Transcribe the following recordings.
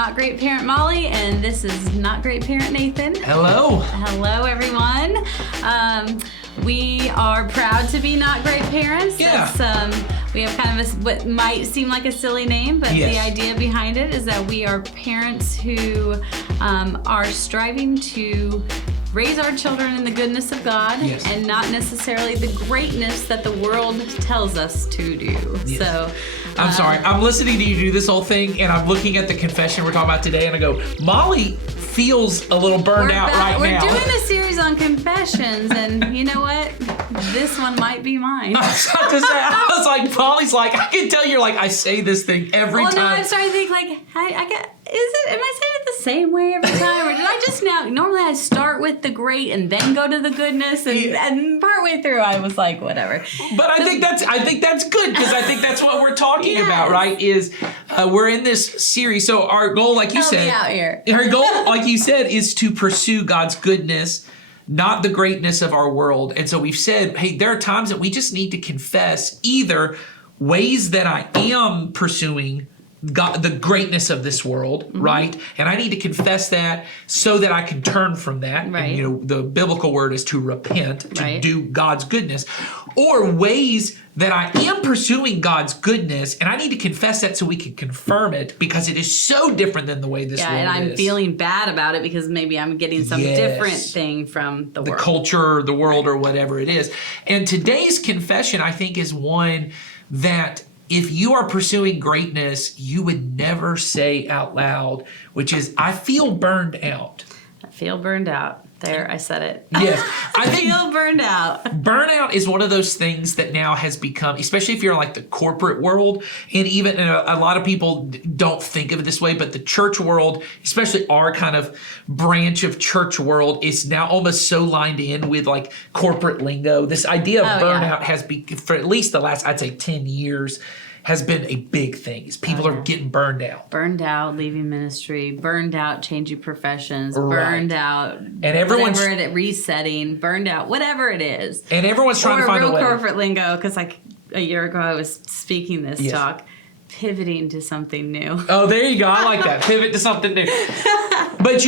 Not Great Parent Molly, and this is Not Great Parent Nathan. Hello. Hello, everyone. We are proud to be not great parents. Yeah. We have kind of what might seem like a silly name, but Yes. the idea behind it is that we are parents who are striving to raise our children in the goodness of God, Yes. and not necessarily the greatness that the world tells us to do. Yes. So I'm sorry. I'm listening to you do this whole thing, and I'm looking at the confession we're talking about today, and I go, Molly feels a little burned out right we're now. doing a series on confessions, and you know what? This one might be mine. I was about to say, I was like, Molly's like, I can tell you're like, I say this thing every Well, time. no, I'm starting to think like, am I saying it the same way every time, or did I just normally I start with the great and then go to the goodness, and partway through I was like, whatever. But I think that's good, because I think that's what we're talking about, right? Is we're in this series. So our goal, like you Help me said, out here. our goal, like you said, is to pursue God's goodness, not the greatness of our world. And so we've said, hey, there are times that we just need to confess either ways that I am pursuing God, the greatness of this world, Mm-hmm. right? And I need to confess that so that I can turn from that. Right. And, the biblical word is to repent, to Right. do God's goodness. Or ways that I am pursuing God's goodness, and I need to confess that so we can confirm it, because it is so different than the way this world is. And I'm feeling bad about it because maybe I'm getting some Yes. different thing from the the world. culture, the world, or whatever it is. And today's confession, I think, is one that if you are pursuing greatness, you would never say out loud, which is, I feel burned out. I feel burned out. There, I said it. Yes. I think feel burned out. burnout is one of those things that now has become, especially if you're in like the corporate world, and even a lot of people don't think of it this way, but the church world, especially our kind of branch of church world, is now almost so lined in with like corporate lingo. This idea of burnout has been, for at least the last, I'd say 10 years, has been a big thing. Is people are getting burned out. Burned out, leaving ministry. Burned out, changing professions. Right. Burned out, And everyone's resetting. Burned out, whatever it is. and everyone's trying to find a real way. corporate lingo, because like a year ago I was speaking this Yes. talk, pivoting to something new. Oh, there you go. I like that. Pivot to something new. But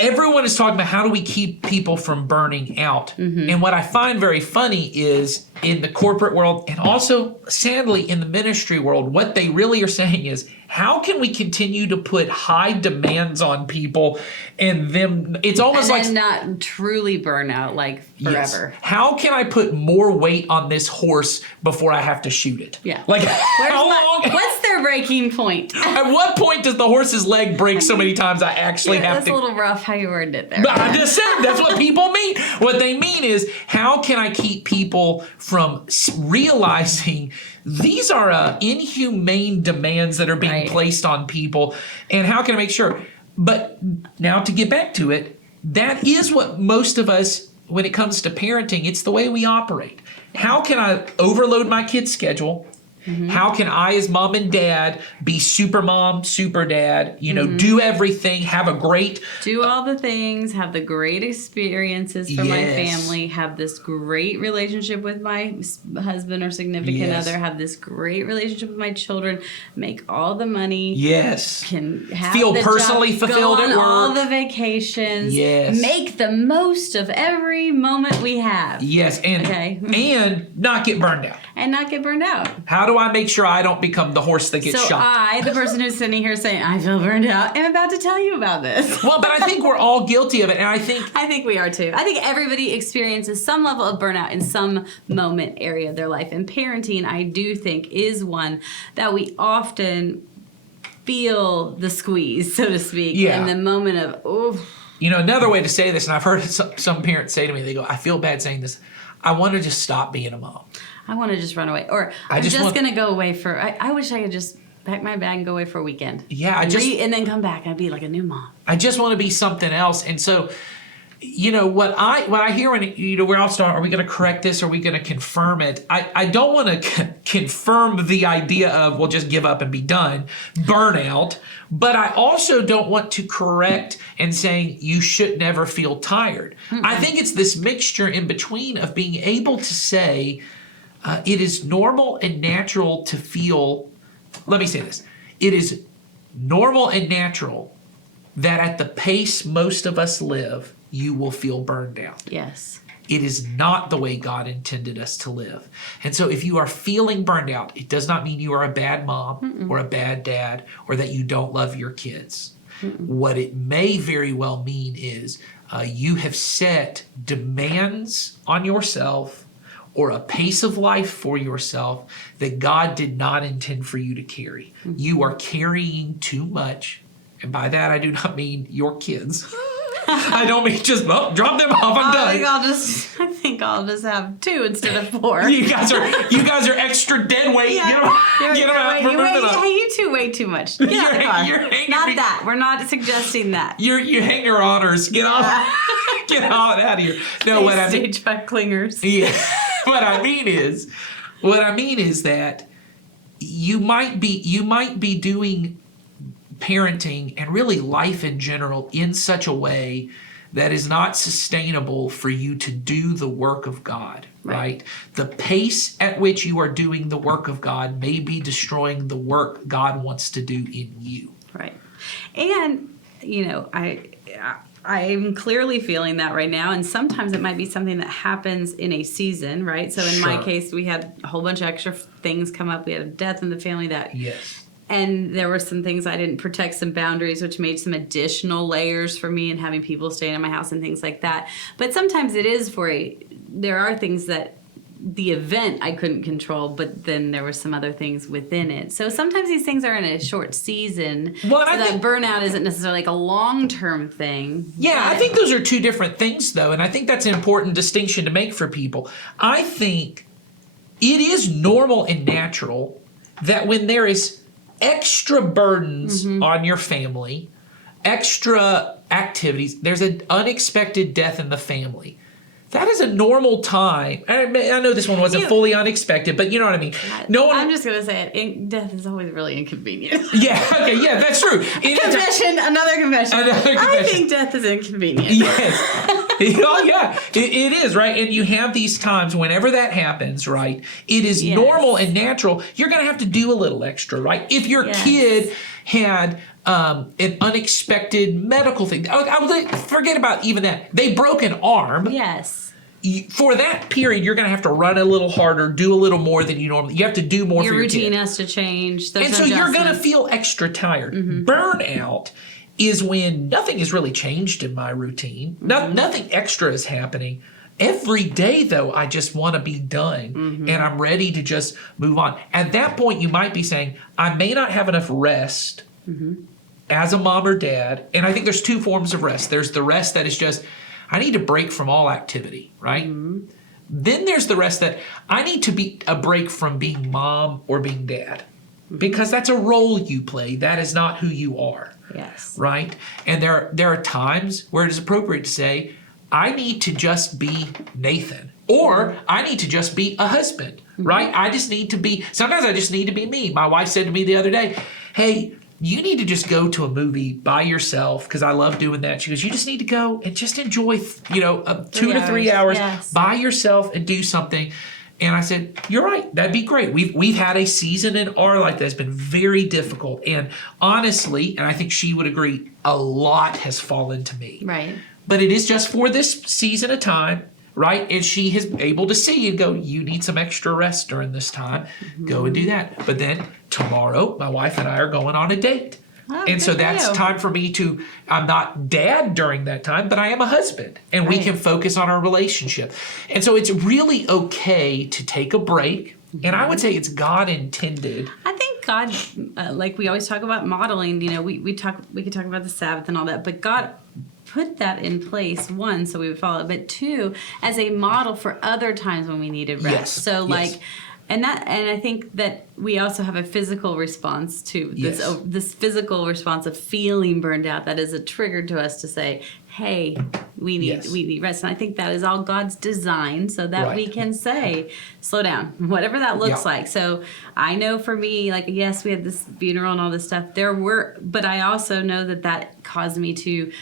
everyone is talking about how do we keep people from burning out. Mm-hmm. And what I find very funny is in the corporate world, and also sadly in the ministry world, what they really are saying is, how can we continue to put high demands on people and them? It's almost And like then not truly burn out like yes. forever. How can I put more weight on this horse before I have to shoot it? Yeah. Like how long? What's their breaking point? At what point does the horse's leg break so many times I actually have That's to? a little rough how you worded it there. But I just said that's what people mean. What they mean is, how can I keep people from realizing these are inhumane demands that are being placed on people, and how can I make sure? But now to get back to it, that is what most of us, when it comes to parenting, it's the way we operate. How can I overload my kid's schedule? Mm-hmm. How can I, as mom and dad, be super mom, super dad, do everything, have a great... Do all the things, have the great experiences for my family, have this great relationship with my husband or significant other, have this great relationship with my children, make all the money. Yes. Can have feel the personally job, fulfilled go on at work. all the vacations. Yes. Make the most of every moment we have. Yes, and not get burned out. And not get burned out. How do I make sure I don't become the horse that gets So shot? I, the person who's sitting here saying, I feel burned out, am about to tell you about this. Well, but I think we're all guilty of it, and I think we are too. I think everybody experiences some level of burnout in some moment area of their life. And parenting, I do think, is one that we often feel the squeeze, so to speak, in the moment of, oh. Another way to say this, and I've heard some parents say to me, they go, I feel bad saying this, I want to just stop being a mom. I want to just run away. Or I'm just going to go away for, I wish I could just pack my bag and go away for a weekend. Yeah, and then come back. I'd be like a new mom. I just want to be something else. And so, what I hear when, we're all starting, are we going to correct this? Are we going to confirm it? I don't want to confirm the idea of, well, just give up and be done, burnout. But I also don't want to correct and saying you should never feel tired. Mm-mm. I think it's this mixture in between of being able to say, it is normal and natural to feel, let me say this, it is normal and natural that at the pace most of us live, you will feel burned out. Yes. It is not the way God intended us to live. And so if you are feeling burned out, it does not mean you are a bad mom or a bad dad or that you don't love your kids. What it may very well mean is you have set demands on yourself or a pace of life for yourself that God did not intend for you to carry. You are carrying too much. And by that, I do not mean your kids. I don't mean just drop them off. I'm done. I think I'll just have 2 instead of 4. You guys are extra dead weight. Yeah. Get them out. You 2 weigh too much. Get out of the car. You're hanging Not me. that. We're not suggesting that. You hang your honors. Get off. Get all out of here. No, what I mean. Stage 5 clingers. Yeah. What I mean is that you might be doing parenting and really life in general in such a way that is not sustainable for you to do the work of God, right? The pace at which you are doing the work of God may be destroying the work God wants to do in you. Right. And, I'm clearly feeling that right now. And sometimes it might be something that happens in a season, right? So in my case, we had a whole bunch of extra things come up. We had a death in the family that... Yes. And there were some things I didn't protect, some boundaries, which made some additional layers for me and having people staying in my house and things like that. But sometimes it is there are things that the event I couldn't control, but then there were some other things within it. So sometimes these things are in a short season. Well, so that burnout isn't necessarily like a long-term thing. Yeah, I think those are 2 different things, though. And I think that's an important distinction to make for people. I think it is normal and natural that when there is extra burdens on your family, extra activities, there's an unexpected death in the family. That is a normal time. I know this one wasn't fully unexpected, but you know what I mean. I'm just going to say it. Death is always really inconvenient. Yeah, okay, yeah, that's true. Another confession. I think death is inconvenient. Yes. Oh, yeah, it is, right? And you have these times whenever that happens, right? It is normal and natural. You're going to have to do a little extra, right? If your kid had an unexpected medical thing, I would forget about even that. They broke an arm. Yes. For that period, you're going to have to run a little harder, do a little more than you normally. You have to do more for your kid. Your routine has to change. And so you're going to feel extra tired. Burnout is when nothing has really changed in my routine. Nothing extra is happening. Every day, though, I just want to be done, and I'm ready to just move on. At that point, you might be saying, I may not have enough rest as a mom or dad. And I think there's 2 forms of rest. There's the rest that is just, I need to break from all activity, right? Then there's the rest that I need to be a break from being mom or being dad, because that's a role you play. That is not who you are. Yes. Right? And there are times where it is appropriate to say, I need to just be Nathan, or I need to just be a husband, right? Sometimes I just need to be me. My wife said to me the other day, hey, you need to just go to a movie by yourself, because I love doing that. She goes, you just need to go and just enjoy, 2 to 3 hours by yourself and do something. And I said, you're right. That'd be great. We've had a season in our life that's been very difficult. And honestly, and I think she would agree, a lot has fallen to me. Right. But it is just for this season of time, right? And she is able to see and go, you need some extra rest during this time. Go and do that. But then tomorrow, my wife and I are going on a date. Oh, and so that's time for me I'm not dad during that time, but I am a husband, and we can focus on our relationship. And so it's really okay to take a break. And I would say it's God intended. I think God, like we always talk about modeling, we could talk about the Sabbath and all that, but God put that in place, 1, so we would follow it, but 2, as a model for other times when we needed rest. Yes. So and I think that we also have a physical response to this physical response of feeling burned out. That is a trigger to us to say, hey, we need rest. And I think that is all God's design, so that we can say, slow down, whatever that looks like. So I know for me, yes, we had this funeral and all this stuff. But I also know that caused me to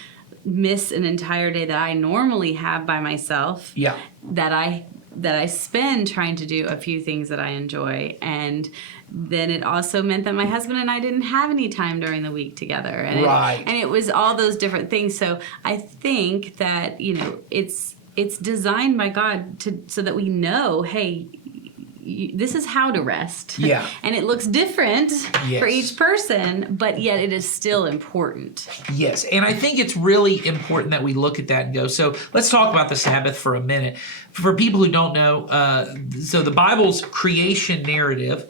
miss an entire day that I normally have by myself. Yeah. That I I spend trying to do a few things that I enjoy. And then it also meant that my husband and I didn't have any time during the week together. And Right. it was all those different things. So I think that, it's designed by God so that we know, hey, this is how to rest. Yeah. And it looks different Yes. for each person, but yet it is still important. Yes, and I think it's really important that we look at that and go, so let's talk about the Sabbath for a minute. For people who don't know, so the Bible's creation narrative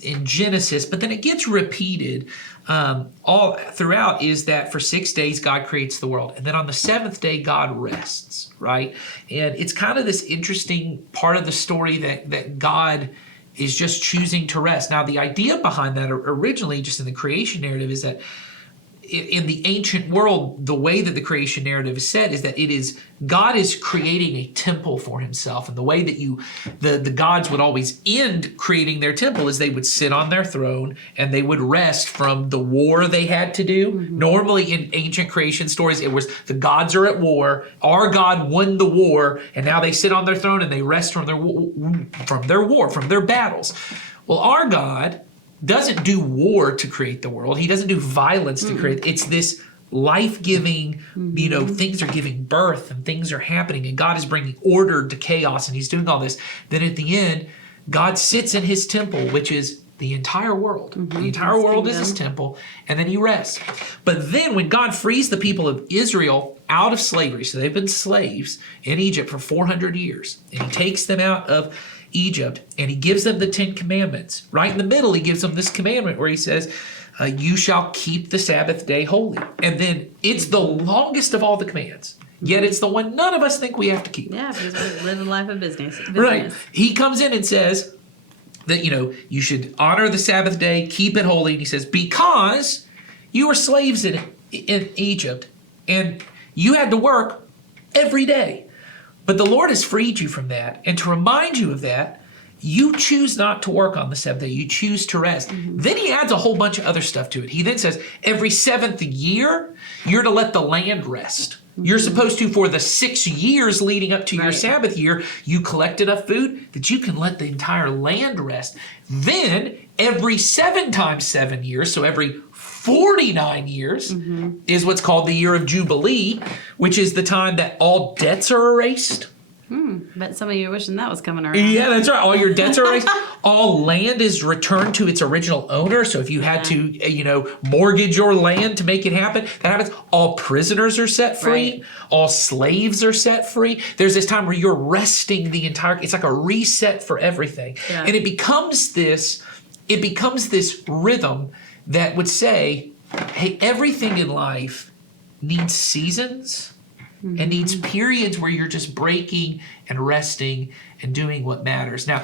in Genesis, but then it gets repeated all throughout, is that for 6 days God creates the world, and then on the seventh day God rests, right? And it's kind of this interesting part of the story that God is just choosing to rest. Now, the idea behind that originally, just in the creation narrative, is that in the ancient world, the way that the creation narrative is set is that God is creating a temple for himself. And the way that the gods would always end creating their temple is they would sit on their throne and they would rest from the war they had to do. Mm-hmm. Normally in ancient creation stories, it was the gods are at war, our God won the war, and now they sit on their throne and they rest from their battles. Well, our God doesn't do war to create the world. He doesn't do violence to create. It's this life-giving, things are giving birth and things are happening, and God is bringing order to chaos, and he's doing all this. Then at the end, God sits in his temple, which is the entire world. The entire world is his temple, and then he rests. But then when God frees the people of Israel out of slavery, so they've been slaves in Egypt for 400 years, and he takes them out of Egypt, and he gives them the 10 commandments. Right in the middle, he gives them this commandment where he says, you shall keep the Sabbath day holy. And then it's the longest of all the commands, yet it's the one none of us think we have to keep. Yeah, because we live a life of business. Right. He comes in and says that, you should honor the Sabbath day, keep it holy. And he says, because you were slaves in Egypt, and you had to work every day. But the Lord has freed you from that. And to remind you of that, you choose not to work on the seventh day. You choose to rest. Then he adds a whole bunch of other stuff to it. He then says, every seventh year, you're to let the land rest. You're supposed to, for the 6 years leading up to your Sabbath year, you collect enough food that you can let the entire land rest. Then every 7 times 7 years, so every 49 years is what's called the year of Jubilee, which is the time that all debts are erased. Bet some of you are wishing that was coming around. Yeah, that's right. All your debts are erased. All land is returned to its original owner. So if you had to, mortgage your land to make it happen, that happens. All prisoners are set free. Right. All slaves are set free. There's this time where you're resting it's like a reset for everything. Yeah. And it becomes this rhythm that would say, hey, everything in life needs seasons and needs periods where you're just breaking and resting and doing what matters. Now,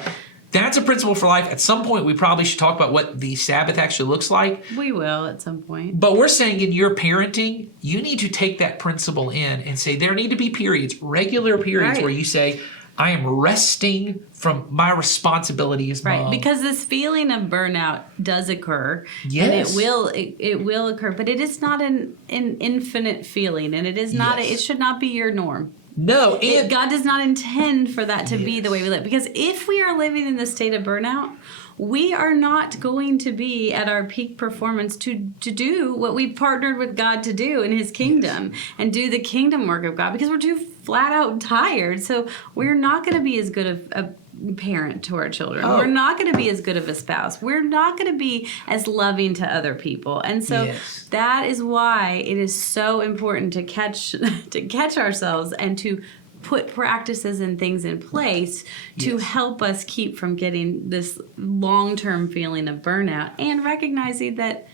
that's a principle for life. At some point, we probably should talk about what the Sabbath actually looks like. We will at some point. But we're saying in your parenting, you need to take that principle in and say there need to be periods, regular periods where you say, I am resting from my responsibility as mom. Right, because this feeling of burnout does occur. Yes. And it will occur, but it is not an infinite feeling, and it is not it should not be your norm. No, God does not intend for that to be the way we live. Because if we are living in the state of burnout, we are not going to be at our peak performance to do what we partnered with God to do in his kingdom and do the kingdom work of God, because we're too flat out tired. So we're not going to be as good of a parent to our children. We're not going to be as good of a spouse. We're not going to be as loving to other people. And so that is why it is so important to catch ourselves and to put practices and things in place to help us keep from getting this long-term feeling of burnout, and recognizing that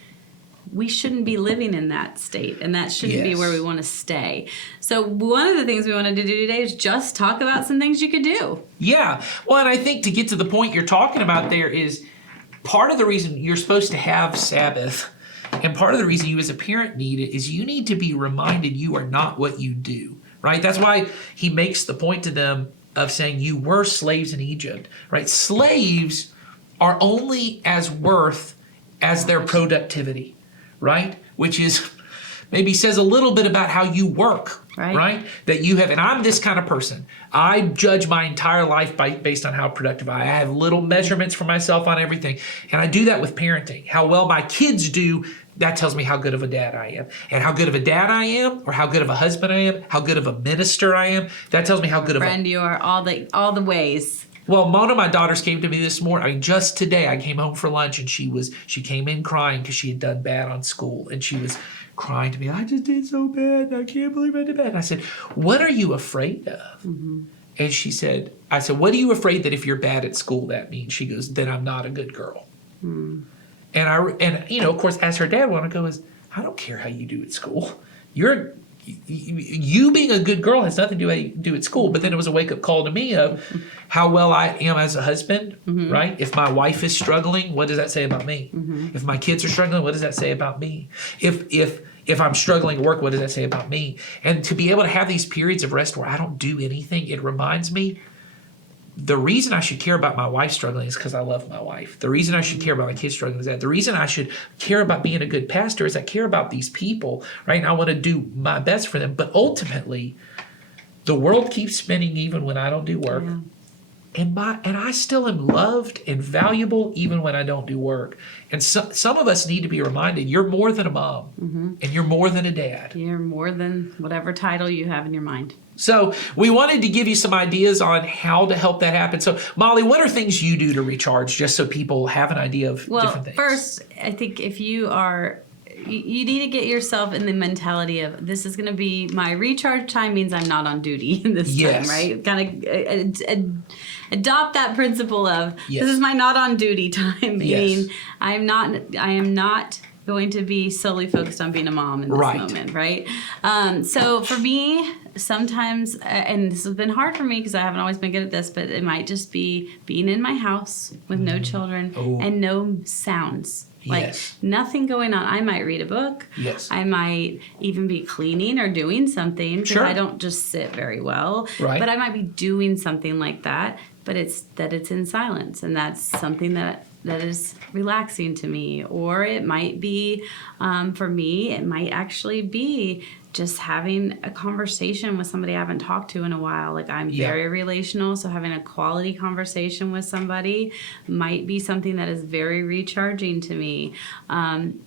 we shouldn't be living in that state, and that shouldn't be where we want to stay. So one of the things we wanted to do today is just talk about some things you could do. Yeah. Well, and I think to get to the point you're talking about there is part of the reason you're supposed to have Sabbath, and part of the reason you as a parent need it, is you need to be reminded you are not what you do. Right? That's why he makes the point to them of saying you were slaves in Egypt. Right? Slaves are only as worth as their productivity. Right? Which is maybe says a little bit about how you work. Right. That you have, and I'm this kind of person. I judge my entire life based on how productive I am. I have little measurements for myself on everything. And I do that with parenting. How well my kids do, that tells me how good of a dad I am. And how good of a dad I am, or how good of a husband I am, how good of a minister I am, that tells me how good of a friend you are, all the ways. Well, one of my daughters came to me this morning. I mean, just today, I came home for lunch, and she came in crying because she had done bad on school, and she was crying to me. I just did so bad. I can't believe I did bad. And I said, "What are you afraid of?" Mm-hmm. And she said, "I said, what are you afraid that if you're bad at school, that means?" She goes, "Then I'm not a good girl." Mm. And of course, as her dad, what I go is, I don't care how you do at school. You being a good girl has nothing to do at school. But then it was a wake-up call to me of how well I am as a husband, mm-hmm. right? If my wife is struggling, what does that say about me? Mm-hmm. If my kids are struggling, what does that say about me? If I'm struggling at work, what does that say about me? And to be able to have these periods of rest where I don't do anything, it reminds me the reason I should care about my wife struggling is because I love my wife. The reason I should care about my kids struggling is that. The reason I should care about being a good pastor is I care about these people, right? And I want to do my best for them. But ultimately, the world keeps spinning even when I don't do work. Yeah. And I still am loved and valuable even when I don't do work. And some of us need to be reminded, you're more than a mom, mm-hmm. and you're more than a dad. You're more than whatever title you have in your mind. So we wanted to give you some ideas on how to help that happen. So Molly, what are things you do to recharge, just so people have an idea of different things? Well, first, I think if you need to get yourself in the mentality of, this is going to be my recharge time, means I'm not on duty in this time, right? Kind of adopt that principle of, this is my not on duty time. Meaning I am not going to be solely focused on being a mom in this moment, right? So for me, sometimes, and this has been hard for me because I haven't always been good at this, but it might just be being in my house with no children and no sounds. Like nothing going on. I might read a book. Yes. I might even be cleaning or doing something because I don't just sit very well. Right. But I might be doing something like that, but it's in silence, and that's something that is relaxing to me. Or it might be, for me, it might actually be just having a conversation with somebody I haven't talked to in a while. Like, I'm very relational, so having a quality conversation with somebody might be something that is very recharging to me.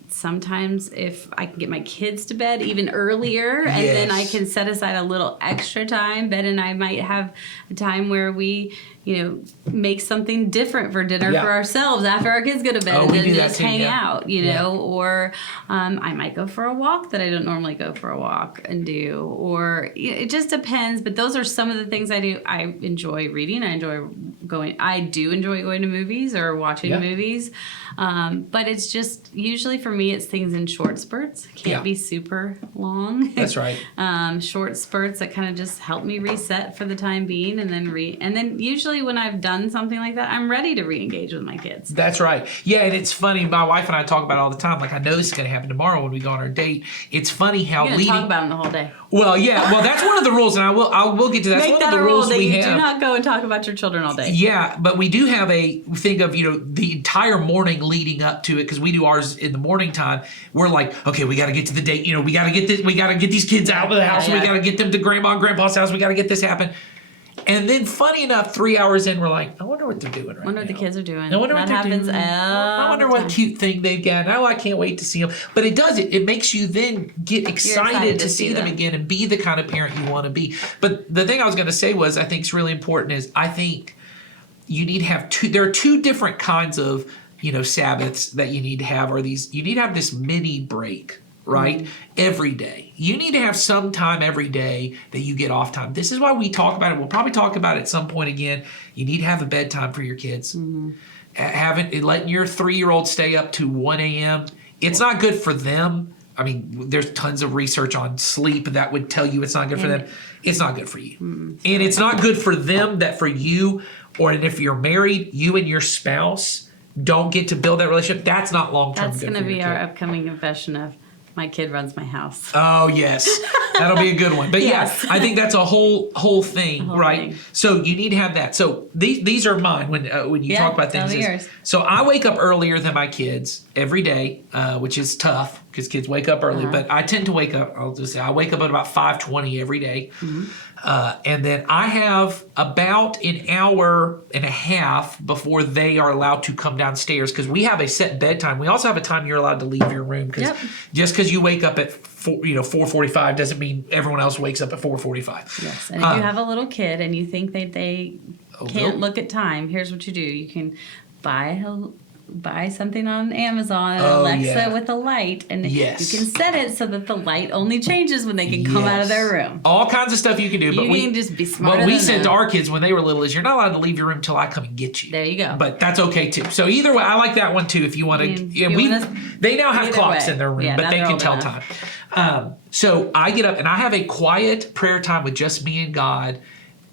Sometimes if I can get my kids to bed even earlier, and then I can set aside a little extra time, Ben and I might have a time where we, make something different for dinner for ourselves after our kids go to bed, and then just hang out, or I might go for a walk that I don't normally go for a walk and do, or it just depends. But those are some of the things I do. I enjoy reading. I do enjoy going to movies or watching movies. But it's just, usually for me, it's things in short spurts. Can't be super long. That's right. Short spurts that kind of just help me reset for the time being, and then usually when I've done something like that, I'm ready to re-engage with my kids. That's right. Yeah, and it's funny. My wife and I talk about it all the time. Like, I know this is going to happen tomorrow when we go on our date. It's funny how You're going to talk about them the whole day. Well, yeah. Well, that's one of the rules, and I will get to that. That's one of the rules we have. Do not go and talk about your children all day. Yeah, but we do have a thing of, the entire morning leading up to it, because we do ours in the morning time. We're like, okay, we got to get to the date. We got to get this. We got to get these kids out of the house. We got to get them to grandma and grandpa's house. We got to get this happen. And then, funny enough, 3 hours in, we're like, I wonder what they're doing right now. I wonder what the kids are doing. I wonder what they're doing. I wonder what cute thing they've got. Oh, I can't wait to see them. But it does. It makes you then get excited to see them again and be the kind of parent you want to be. But the thing I was going to say was, I think it's really important is, I think you need to have there are two different kinds of, Sabbaths that you need to have, you need to have this mini break. Right? Every day. You need to have some time every day that you get off time. This is why we talk about it. We'll probably talk about it at some point again. You need to have a bedtime for your kids. Mm-hmm. Letting your 3-year-old stay up to 1 a.m. It's not good for them. I mean, there's tons of research on sleep that would tell you it's not good for them. It's not good for you. And it's not good for them that for you, and if you're married, you and your spouse don't get to build that relationship. That's not long-term good for your kid. That's going to be our upcoming confession of My kid runs my house. Oh, yes. That'll be a good one. But Yes. yeah, I think that's a whole thing, right? thing. So you need to have that. So these are mine when you talk about tell things. me yours. So I wake up earlier than my kids every day, which is tough because kids wake up early. But I tend to wake up, I'll just say, I wake up at about 5:20 every day. And then I have about an hour and a half before they are allowed to come downstairs because we have a set bedtime. We also have a time you're allowed to leave your room because just because you wake up at 4:45 doesn't mean everyone else wakes up at 4:45. Yes, and if you have a little kid and you think that they can't look at time, here's what you do. You can buy something on Amazon, Alexa with a light, and you can set it so that the light only changes when they can come out of their room. All kinds of stuff you can do. You can just be smarter What we than said them. to our kids when they were little is you're not allowed to leave your room till I come and get you. There you go. But that's okay too. So either way, I like that one too if you want to. They now have clocks in their room, but they can tell time. So I get up and I have a quiet prayer time with just me and God.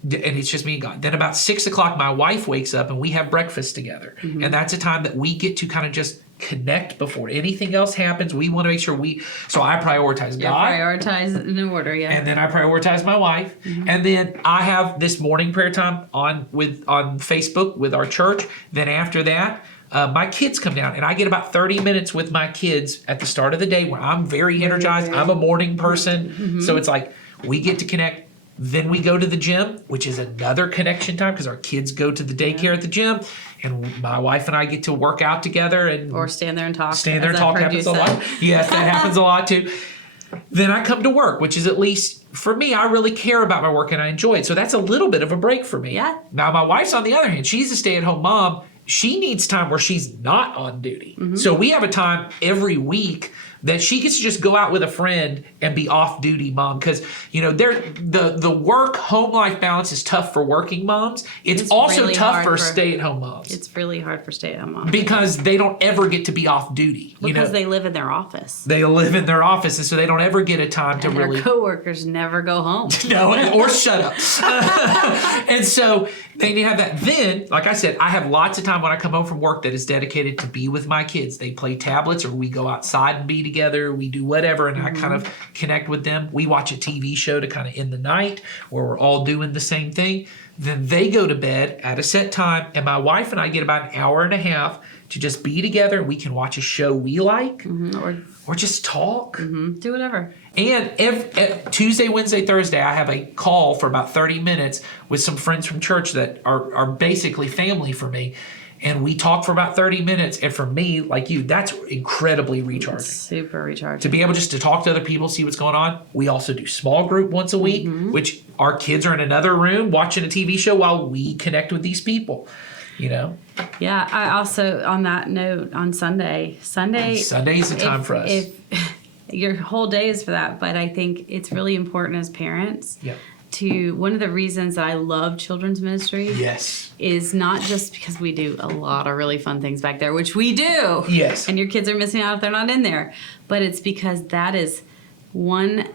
And it's just me and God. Then about 6 o'clock, my wife wakes up and we have breakfast together. And that's a time that we get to kind of just connect before anything else happens. We want to make sure so I prioritize God. Prioritize in order, And then I prioritize my wife. And then I have this morning prayer time on Facebook with our church. Then after that, my kids come down and I get about 30 minutes with my kids at the start of the day where I'm very energized. I'm a morning person. So it's like we get to connect. Then we go to the gym, which is another connection time because our kids go to the daycare at the gym, and my wife and I get to work out together or stand there and talk. Stand there and talk happens a lot. Yes, that happens a lot too. Then I come to work, which is at least for me, I really care about my work and I enjoy it. So that's a little bit of a break for me. Yeah. Now my wife's on the other hand, she's a stay-at-home mom. She needs time where she's not on duty. So we have a time every week that she gets to just go out with a friend and be off-duty mom because the work-home life balance is tough for working moms. It's also really tough hard for stay-at-home moms. It's really hard for stay-at-home moms because they don't ever get to be off-duty. Because they live in their office. They live in their office, and so they don't ever get a time to really. Their coworkers never go home. No, or shut up. And so they need to have that. Then, like I said, I have lots of time when I come home from work that is dedicated to be with my kids. They play tablets, or we go outside and be together. We do whatever, and I kind of connect with them. We watch a TV show to kind of end the night where we're all doing the same thing. Then they go to bed at a set time, and my wife and I get about an hour and a half to just be together, and we can watch a show we like, or just talk. Do whatever. And Tuesday, Wednesday, Thursday, I have a call for about 30 minutes with some friends from church that are basically family for me. And we talk for about 30 minutes. And for me, like you, that's incredibly recharging. Super recharging. To be able just to talk to other people, see what's going on. We also do small group once a week, which our kids are in another room watching a TV show while we connect with these people. Yeah, I also, on that note, on Sunday's a time for us. If your whole day is for that, but I think it's really important as parents one of the reasons that I love children's ministry is not just because we do a lot of really fun things back there, which we do. Yes. And your kids are missing out if they're not in there. But it's because that is 1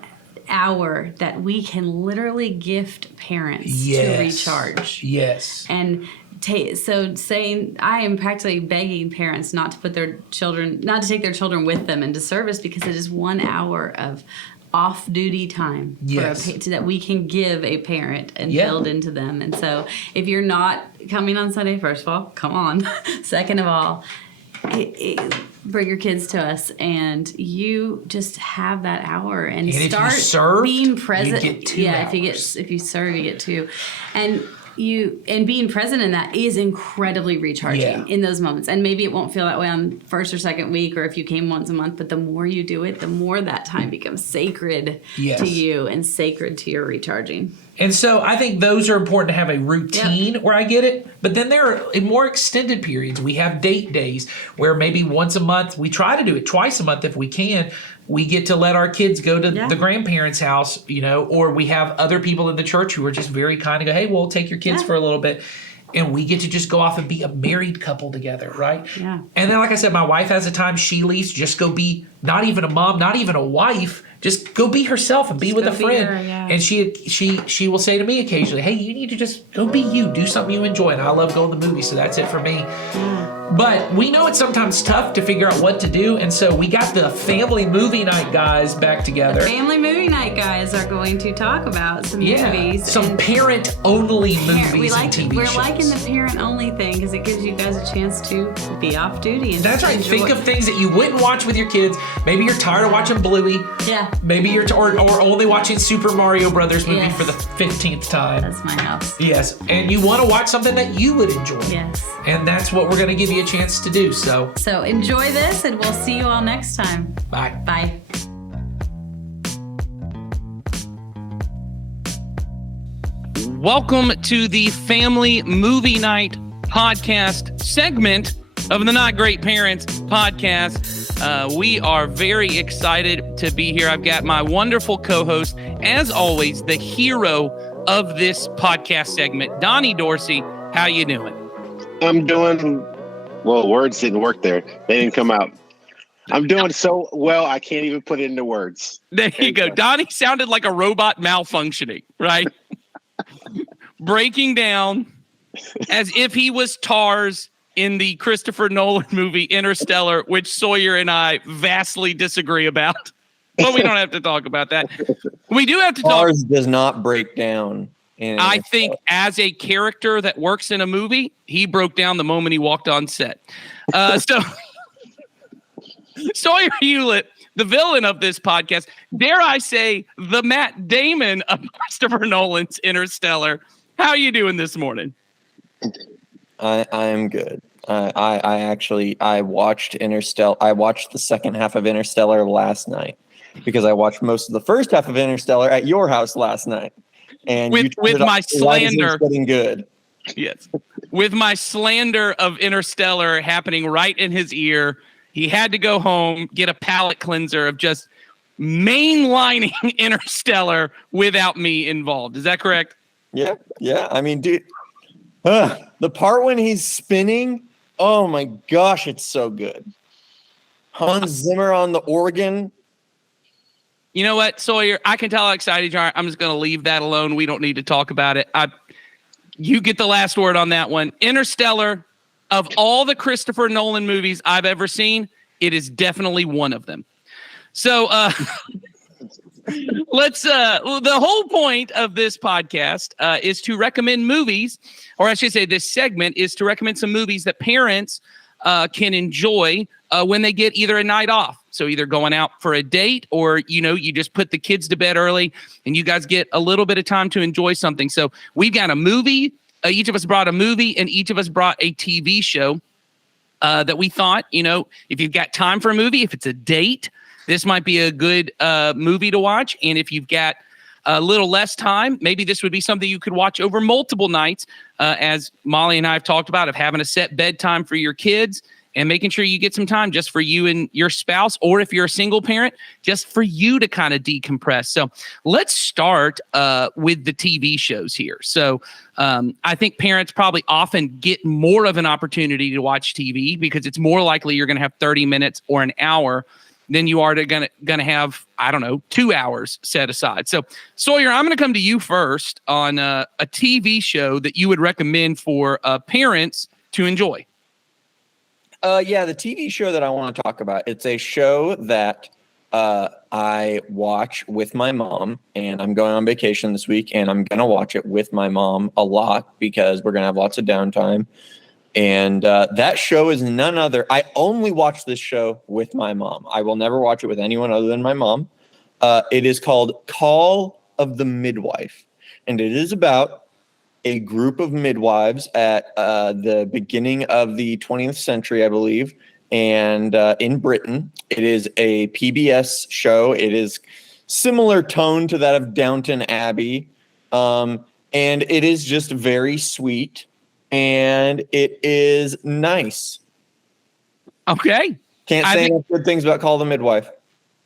hour that we can literally gift parents to recharge. Yes. And so saying, I am practically begging parents not to take their children with them into service because it is 1 hour of off-duty time that we can give a parent and build into them. And so if you're not coming on Sunday, first of all, come on. Second of all, bring your kids to us and you just have that hour and start being present. You get 2 hours. If you serve, you get 2. And being present in that is incredibly recharging in those moments. And maybe it won't feel that way on first or second week or if you came once a month, but the more you do it, the more that time becomes sacred to you and sacred to your recharging. And so I think those are important to have a routine where I get it. But then there are in more extended periods. We have date days where maybe once a month, we try to do it twice a month if we can. We get to let our kids go to the grandparents' house, or we have other people in the church who are just very kind and go, hey, we'll take your kids for a little bit. And we get to just go off and be a married couple together, right? Yeah. And then, like I said, my wife has a time she leaves to just go be not even a mom, not even a wife, just go be herself and be with a friend. her, yeah. And she will say to me occasionally, hey, you need to just go be you, do something you enjoy. And I love going to the movies, so that's it for me. But we know it's sometimes tough to figure out what to do, and so we got the family movie night guys back together. The family movie night guys are going to talk about some movies. Some parent-only movies and TV We're shows. liking the parent-only thing because it gives you guys a chance to be off duty. And That's right. enjoy. Think of things that you wouldn't watch with your kids. Maybe you're tired of watching Bluey. Yeah. Maybe you're or only watching Super Mario Brothers movie Yes. for the 15th time. That's my house. Yes, and you want to watch something that you would enjoy. Yes. And that's what we're going to give you a chance to do. So enjoy this, and we'll see you all next time. bye. Bye. Welcome to the Family Movie Night podcast segment of the Not Great Parents podcast. We are very excited to be here. I've got my wonderful co-host, as always, the hero of this podcast segment, Donnie Dorsey. How you doing? I'm doing well. Words didn't work there. They didn't come out. I'm doing so well, I can't even put it into words. There you go. Donnie sounded like a robot malfunctioning, right? Breaking down as if he was TARS in the Christopher Nolan movie Interstellar, which Sawyer and I vastly disagree about. But we don't have to talk about that. We do have to talk. Ours does not break down. I think as a character that works in a movie, he broke down the moment he walked on set. So Sawyer Hewlett, the villain of this podcast, dare I say, the Matt Damon of Christopher Nolan's Interstellar. How are you doing this morning? I am good. I watched Interstellar. I watched the second half of Interstellar last night because I watched most of the first half of Interstellar at your house last night. And with my slander, getting good. Yes, with my slander of Interstellar happening right in his ear, he had to go home, get a palate cleanser of just mainlining Interstellar without me involved. Is that correct? Yeah. I mean, dude, the part when he's spinning, oh my gosh, it's so good. Hans Zimmer on the organ. You know what, Sawyer? I can tell how excited you are. I'm just going to leave that alone. We don't need to talk about it. You get the last word on that one. Interstellar, of all the Christopher Nolan movies I've ever seen, it is definitely one of them. So let's. The whole point of this podcast is to recommend movies, or I should say, this segment is to recommend some movies that parents can enjoy when they get either a night off. So either going out for a date or, you just put the kids to bed early and you guys get a little bit of time to enjoy something. So we've got a movie. Each of us brought a movie and each of us brought a TV show that we thought, if you've got time for a movie, if it's a date, this might be a good movie to watch. And if you've got a little less time, maybe this would be something you could watch over multiple nights, as Molly and I have talked about, of having a set bedtime for your kids and making sure you get some time just for you and your spouse, or if you're a single parent, just for you to kind of decompress. So let's start with the TV shows here. So I think parents probably often get more of an opportunity to watch TV because it's more likely you're going to have 30 minutes or an hour than you are going to have, 2 hours set aside. So Sawyer, I'm going to come to you first on a TV show that you would recommend for parents to enjoy. The TV show that I want to talk about, it's a show that I watch with my mom, and I'm going on vacation this week, and I'm going to watch it with my mom a lot because we're going to have lots of downtime. And that show is none other. I only watch this show with my mom. I will never watch it with anyone other than my mom. It is called Call of the Midwife, and it is about a group of midwives at the beginning of the 20th century, I believe, and in Britain. It is a PBS show. It is similar tone to that of Downton Abbey, and it is just very sweet, and it is nice. Okay. Can't say enough good things about Call the Midwife.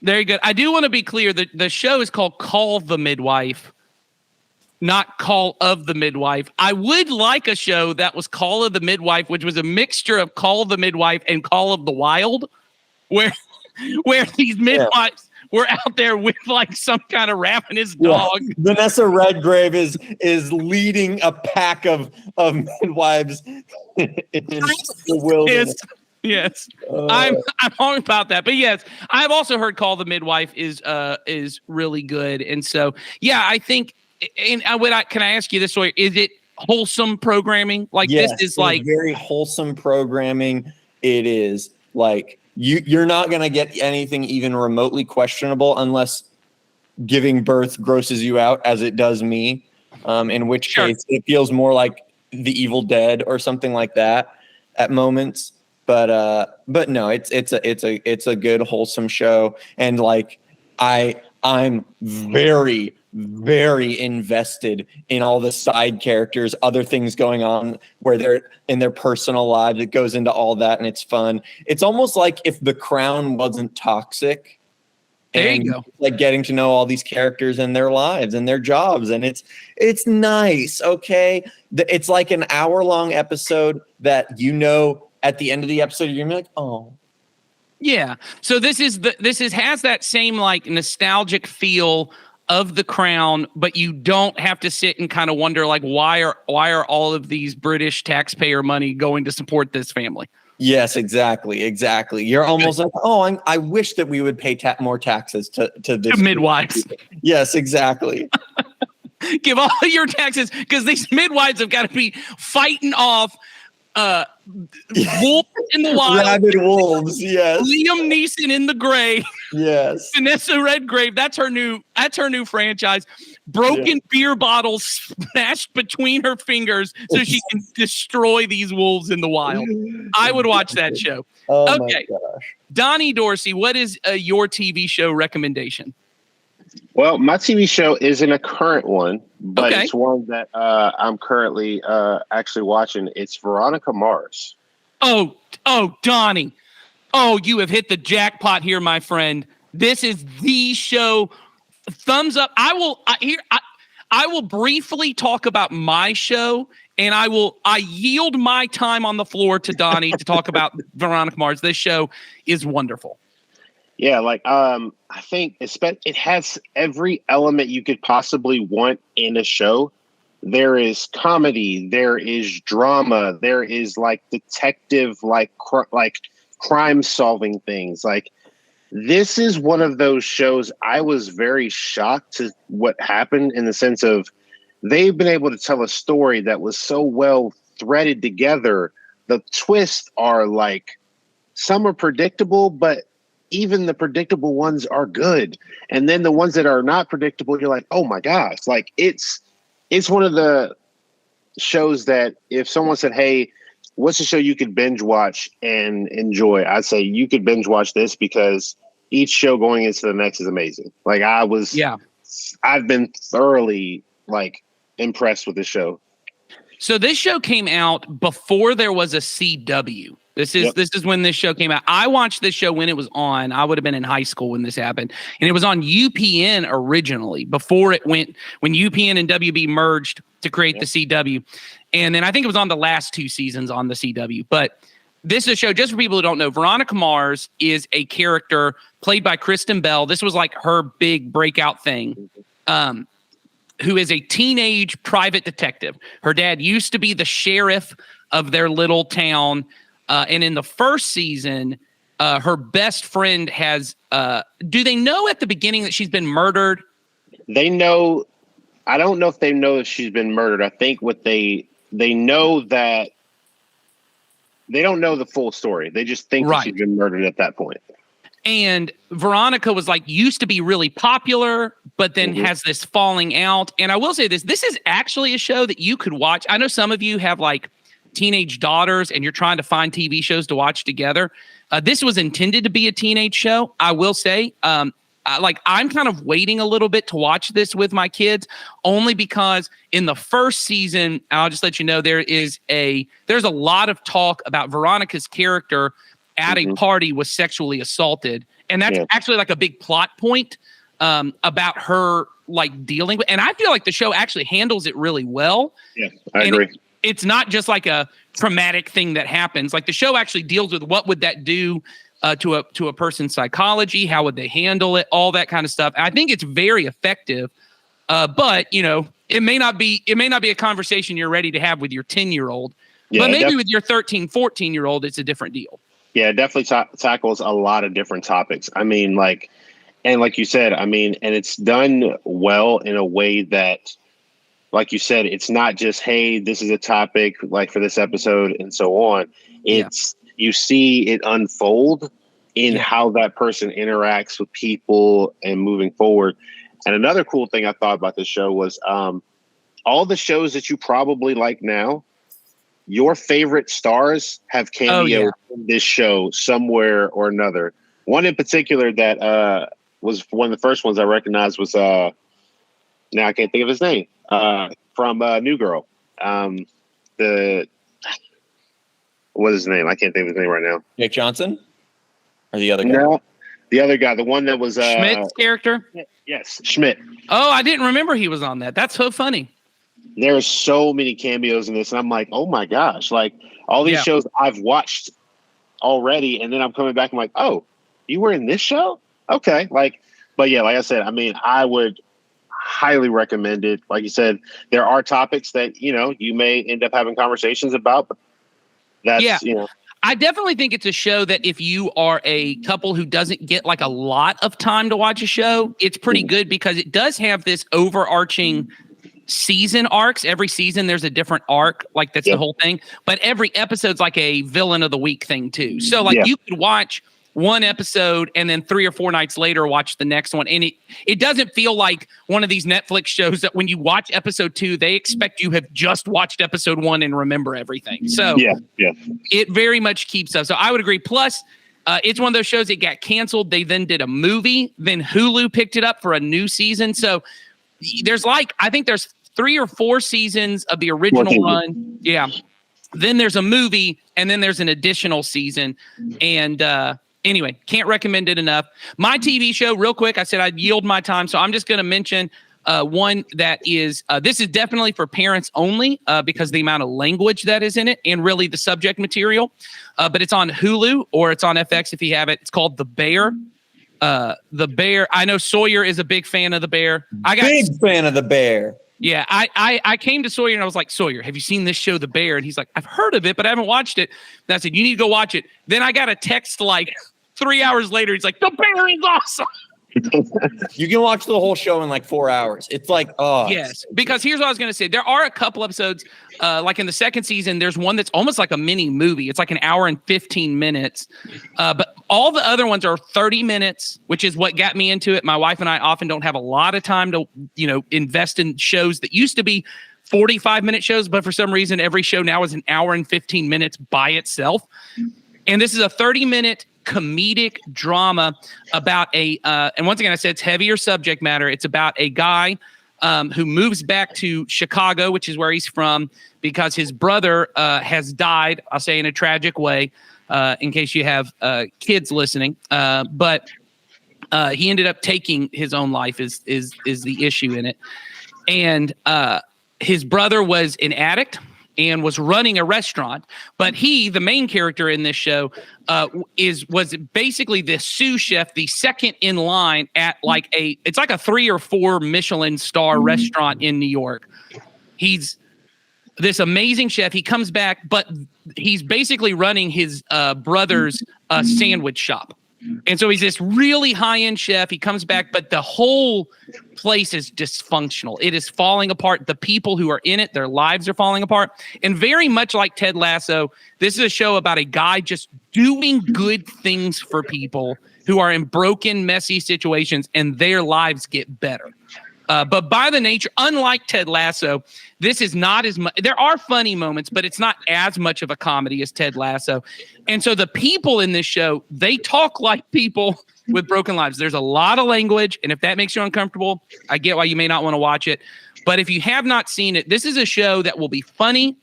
Very good. I do want to be clear that the show is called Call the Midwife, not Call of the Midwife. I would like a show that was Call of the Midwife, which was a mixture of Call of the Midwife and Call of the Wild, where these midwives were out there with like some kind of ravenous dog. Yeah. Vanessa Redgrave is leading a pack of midwives in the wilderness. Yes. I'm wrong about that, but yes, I've also heard Call the Midwife is really good, and so yeah, I think. And can I ask you this way? Is it wholesome programming? Like Yes, this is like very wholesome programming. It is like you're not gonna get anything even remotely questionable unless giving birth grosses you out, as it does me. In which case, it feels more like The Evil Dead or something like that at moments. But no, it's a good wholesome show, and like I'm very, very invested in all the side characters, other things going on where they're in their personal lives. It goes into all that, and it's fun. It's almost like if The Crown wasn't toxic. There you go. Like getting to know all these characters and their lives and their jobs, and it's nice. Okay, it's like an hour-long episode that at the end of the episode you're gonna be like, oh. Yeah. So this has that same like nostalgic feel of The Crown, but you don't have to sit and kind of wonder like why are all of these British taxpayer money going to support this family? Yes, exactly. You're almost like, oh, I wish that we would pay more taxes to this midwives. Yes, exactly. Give all your taxes because these midwives have got to be fighting off wolves in the wild, rabid wolves. Yes, Liam Neeson in the Gray. Yes, Vanessa Redgrave. That's her new franchise. Broken beer bottles smashed between her fingers so she can destroy these wolves in the wild. I would watch that show. Oh okay, my gosh. Donnie Dorsey, what is your TV show recommendation? Well, my TV show isn't a current one, but it's one that I'm currently actually watching. It's Veronica Mars. Oh, Donnie. Oh, you have hit the jackpot here, my friend. This is the show. Thumbs up. I will briefly talk about my show, and I yield my time on the floor to Donnie to talk about Veronica Mars. This show is wonderful. Yeah, like I think it has every element you could possibly want in a show. There is comedy, there is drama, there is like detective, like crime solving things. Like this is one of those shows I was very shocked to what happened in the sense of they've been able to tell a story that was so well threaded together. The twists are like some are predictable, but even the predictable ones are good. And then the ones that are not predictable, you're like, oh my gosh, like it's one of the shows that if someone said, hey, what's a show you could binge watch and enjoy? I'd say you could binge watch this because each show going into the next is amazing. Like I've been thoroughly like impressed with this show. So this show came out before there was a CW. This is when this show came out. I watched this show when it was on. I would have been in high school when this happened. And it was on UPN originally before it went, when UPN and WB merged to create the CW. And then I think it was on the last two seasons on the CW. But this is a show, just for people who don't know, Veronica Mars is a character played by Kristen Bell. This was like her big breakout thing. Who is a teenage private detective. Her dad used to be the sheriff of their little town. And in the first season, her best friend has, do they know at the beginning that she's been murdered? They know, I don't know if they know that she's been murdered. I think what they know that they don't know the full story. They just think that she's been murdered at that point. And Veronica was like, used to be really popular, but then has this falling out. And I will say this is actually a show that you could watch. I know some of you have like teenage daughters and you're trying to find TV shows to watch together. This was intended to be a teenage show. I will say, I'm kind of waiting a little bit to watch this with my kids, only because in the first season, I'll just let you know, there's a lot of talk about Veronica's character at a party was sexually assaulted. And that's actually like a big plot point about her like dealing with, and I feel like the show actually handles it really well. Yeah, I agree. It's not just like a traumatic thing that happens. Like the show actually deals with what would that do to a person's psychology. How would they handle it? All that kind of stuff. I think it's very effective. But it may not be a conversation you're ready to have with your 10-year-old. Yeah, but maybe with your 13, 14-year-old, it's a different deal. Yeah, it definitely tackles a lot of different topics. I mean, like you said, I mean, and it's done well in a way that, like you said, it's not just, hey, this is a topic like for this episode and so on. It's you see it unfold in how that person interacts with people and moving forward. And another cool thing I thought about this show was all the shows that you probably like now, your favorite stars have cameoed in this show somewhere or another. One in particular that was one of the first ones I recognized was now I can't think of his name from New Girl. What is his name? I can't think of his name right now. Jake Johnson, or the other guy? No, the other guy, the one that was Schmidt's character. Yes, Schmidt. Oh, I didn't remember he was on that. That's so funny. There's so many cameos in this, and I'm like, oh my gosh, like all these shows I've watched already, and then I'm coming back. I'm like, oh, you were in this show? Okay, but yeah, like I said, I mean, I would highly recommend it. Like you said, there are topics that you may end up having conversations about, but that's I definitely think it's a show that if you are a couple who doesn't get like a lot of time to watch a show, it's pretty good because it does have this overarching season arcs. Every season there's a different arc, like that's the whole thing. But every episode's like a villain of the week thing too. So like you could watch one episode and then 3 or 4 nights later watch the next one. And it doesn't feel like one of these Netflix shows that when you watch episode 2, they expect you have just watched episode 1 and remember everything. So it very much keeps up. So I would agree. Plus, it's one of those shows that got canceled. They then did a movie. Then Hulu picked it up for a new season. So there's I think there's 3 or 4 seasons of the original run. Yeah. Then there's a movie and then there's an additional season. And, anyway, can't recommend it enough. My TV show, real quick, I said I'd yield my time, so I'm just going to mention one that is, this is definitely for parents only because the amount of language that is in it and really the subject material. But it's on Hulu or it's on FX if you have it. It's called The Bear. The Bear. I know Sawyer is a big fan of The Bear. Big fan of The Bear. Yeah, I came to Sawyer and I was like, Sawyer, have you seen this show, The Bear? And he's like, I've heard of it, but I haven't watched it. And I said, you need to go watch it. Then I got a text like 3 hours later. He's like, The Bear is awesome. You can watch the whole show in like 4 hours. It's like, yes, because here's what I was going to say. There are a couple episodes, like in the second season, there's one that's almost like a mini movie. It's like an hour and 15 minutes. But all the other ones are 30 minutes, which is what got me into it. My wife and I often don't have a lot of time to, invest in shows that used to be 45-minute shows. But for some reason, every show now is an hour and 15 minutes by itself. And this is a 30-minute comedic drama about and once again, I said it's heavier subject matter. It's about a guy who moves back to Chicago, which is where he's from, because his brother has died, I'll say in a tragic way, in case you have kids listening. But he ended up taking his own life is the issue in it. And his brother was an addict and was running a restaurant, but he, the main character in this show, was basically the sous chef, the second in line at it's like a 3 or 4 Michelin star restaurant in New York. He's this amazing chef. He comes back, but he's basically running his brother's sandwich shop. And so he's this really high-end chef. He comes back, but the whole place is dysfunctional. It is falling apart. The people who are in it, their lives are falling apart. And very much like Ted Lasso, this is a show about a guy just doing good things for people who are in broken, messy situations, and their lives get better. But by the nature, unlike Ted Lasso, this is not as much. There are funny moments, but it's not as much of a comedy as Ted Lasso. And so the people in this show, they talk like people with broken lives. There's a lot of language. And if that makes you uncomfortable, I get why you may not want to watch it. But if you have not seen it, this is a show that will be funny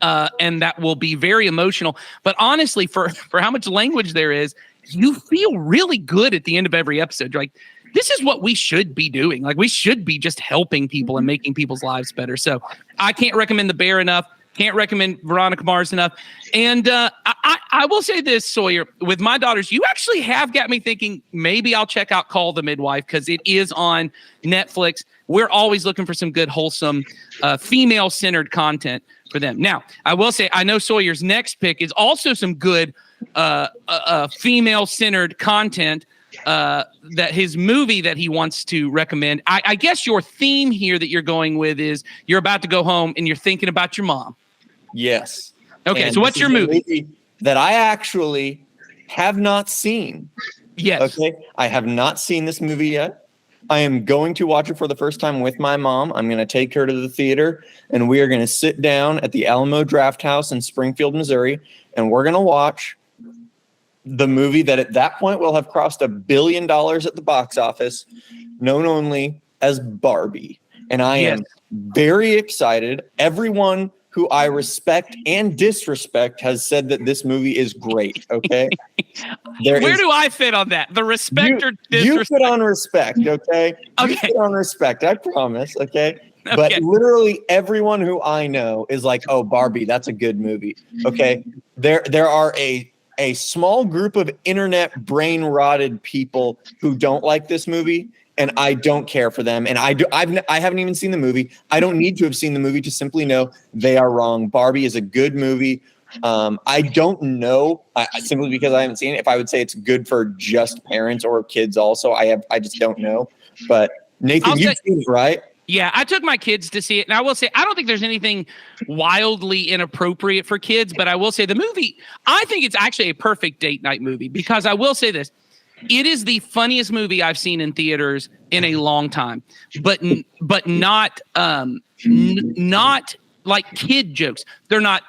and that will be very emotional. But honestly, for how much language there is, you feel really good at the end of every episode. You're like, this is what we should be doing. Like, we should be just helping people and making people's lives better. So I can't recommend The Bear enough. Can't recommend Veronica Mars enough. And I will say this, Sawyer, with my daughters, you actually have got me thinking maybe I'll check out Call the Midwife because it is on Netflix. We're always looking for some good, wholesome, female-centered content for them. Now, I will say, I know Sawyer's next pick is also some good female-centered content that his movie that he wants to recommend. I guess your theme here that you're going with is you're about to go home and you're thinking about your mom. Yes. Okay, And so what's this your is a movie? that I actually have not seen. Yes. Okay. I have not seen this movie yet. I am going to watch it for the first time with my mom. I'm going to take her to the theater and we are going to sit down at the Alamo Draft House in Springfield, Missouri, and we're going to watch the movie that at that point will have crossed $1 billion at the box office, known only as Barbie. And I am very excited. Everyone who I respect and disrespect has said that this movie is great. Okay. Where do I fit on that? The respect or disrespect? You fit on respect. Okay. Okay. You fit on respect. I promise. Okay. But literally everyone who I know is like, oh, Barbie, that's a good movie. Okay. There are a small group of internet brain rotted people who don't like this movie. And I don't care for them. And I haven't even seen the movie. I don't need to have seen the movie to simply know they are wrong. Barbie is a good movie. I don't know, simply because I haven't seen it, if I would say it's good for just parents or kids also. I just don't know. But Nathan, you've seen it, right? Yeah, I took my kids to see it. And I will say, I don't think there's anything wildly inappropriate for kids. But I will say the movie, I think it's actually a perfect date night movie. Because I will say this. It is the funniest movie I've seen in theaters in a long time, but not not like kid jokes. They're not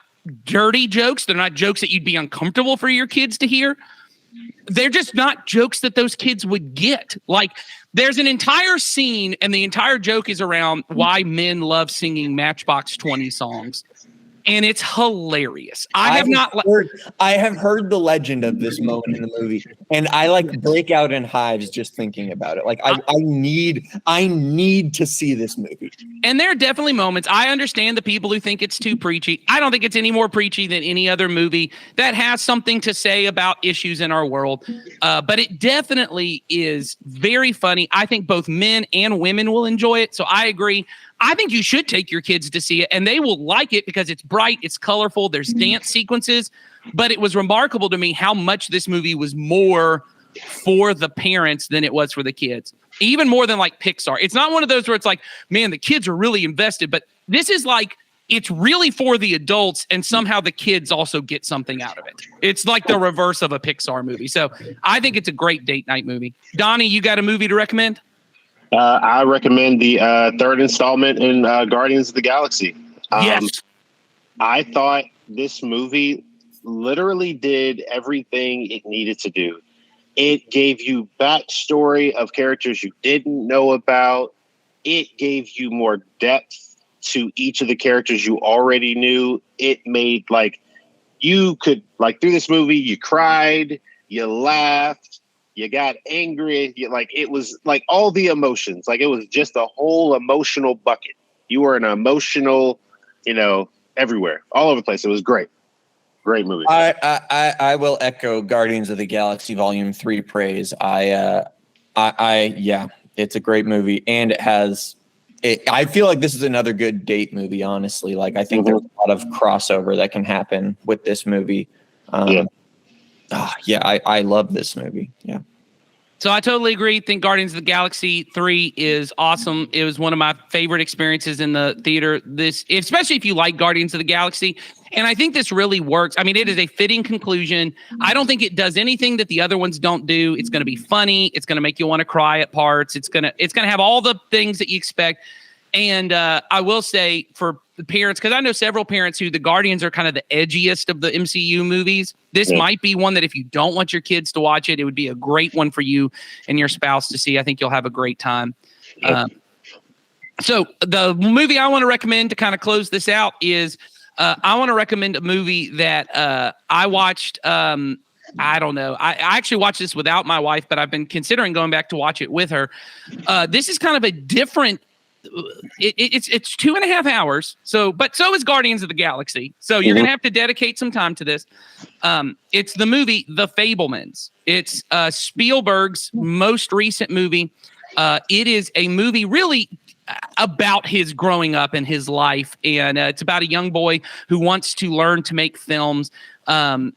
dirty jokes. They're not jokes that you'd be uncomfortable for your kids to hear. They're just not jokes that those kids would get. Like there's an entire scene and the entire joke is around why men love singing Matchbox 20 songs. And it's hilarious. I have heard the legend of this moment in the movie, and I like break out in hives just thinking about it. Like I need to see this movie. And there are definitely moments. I understand the people who think it's too preachy. I don't think it's any more preachy than any other movie that has something to say about issues in our world. But it definitely is very funny. I think both men and women will enjoy it. So I agree. I think you should take your kids to see it, and they will like it because it's bright, it's colorful, there's dance sequences. But it was remarkable to me how much this movie was more for the parents than it was for the kids, even more than like Pixar. It's not one of those where it's like, man, the kids are really invested, but this is like, it's really for the adults, and somehow the kids also get something out of it. It's like the reverse of a Pixar movie. So I think it's a great date night movie. Donnie, you got a movie to recommend? I recommend the third installment in Guardians of the Galaxy. Yes. I thought this movie literally did everything it needed to do. It gave you backstory of characters you didn't know about. It gave you more depth to each of the characters you already knew. It made you could through this movie, you cried, you laughed, you got angry. It was like all the emotions. Like it was just a whole emotional bucket. You were an emotional, everywhere, all over the place. It was great. Great movie. I will echo Guardians of the Galaxy Volume 3 praise. Yeah, it's a great movie, and it has. I feel like this is another good date movie. Honestly, I think there's a lot of crossover that can happen with this movie. I love this movie. Yeah. So I totally agree. Think Guardians of the Galaxy 3 is awesome. It was one of my favorite experiences in the theater. Especially if you like Guardians of the Galaxy. And I think this really works. I mean, it is a fitting conclusion. I don't think it does anything that the other ones don't do. It's going to be funny. It's going to make you want to cry at parts. It's going to have all the things that you expect. And I will say for the parents, because I know several parents who the Guardians are kind of the edgiest of the MCU movies. This might be one that if you don't want your kids to watch it, it would be a great one for you and your spouse to see. I think you'll have a great time. So the movie I want to recommend to kind of close this out is I want to recommend a movie that I watched. I don't know. I actually watched this without my wife, but I've been considering going back to watch it with her. This is kind of a different it's 2.5 hours. So is Guardians of the Galaxy. So you're gonna have to dedicate some time to this. It's the movie The Fabelmans. It's Spielberg's most recent movie. It is a movie really about his growing up and his life, and it's about a young boy who wants to learn to make films, but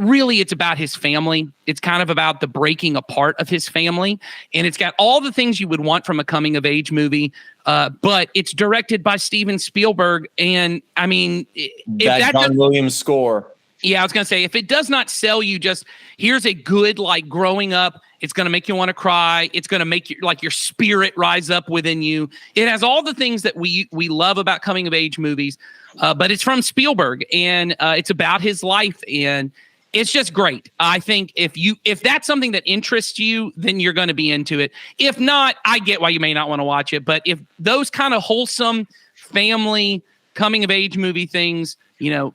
really it's about his family. It's kind of about the breaking apart of his family, and it's got all the things you would want from a coming of age movie, but it's directed by Steven Spielberg. And I mean, that John Williams score. Yeah, I was going to say, if it does not sell you just here's a good, like, growing up, it's going to make you want to cry. It's going to make your spirit rise up within you. It has all the things that we love about coming of age movies, but it's from Spielberg, and it's about his life, and it's just great. I think if that's something that interests you, then you're going to be into it. If not, I get why you may not want to watch it. But if those kind of wholesome family coming of age movie things,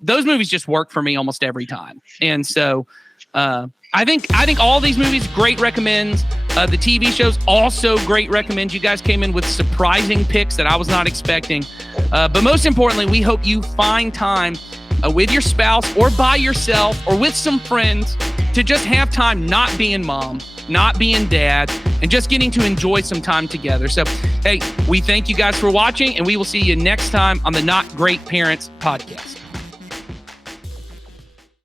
those movies just work for me almost every time. And so I think all these movies, great recommends. The TV shows also great recommends. You guys came in with surprising picks that I was not expecting. But most importantly, we hope you find time with your spouse or by yourself or with some friends to just have time not being mom, not being dad, and just getting to enjoy some time together. So, hey, we thank you guys for watching, and we will see you next time on the Not Great Parents podcast.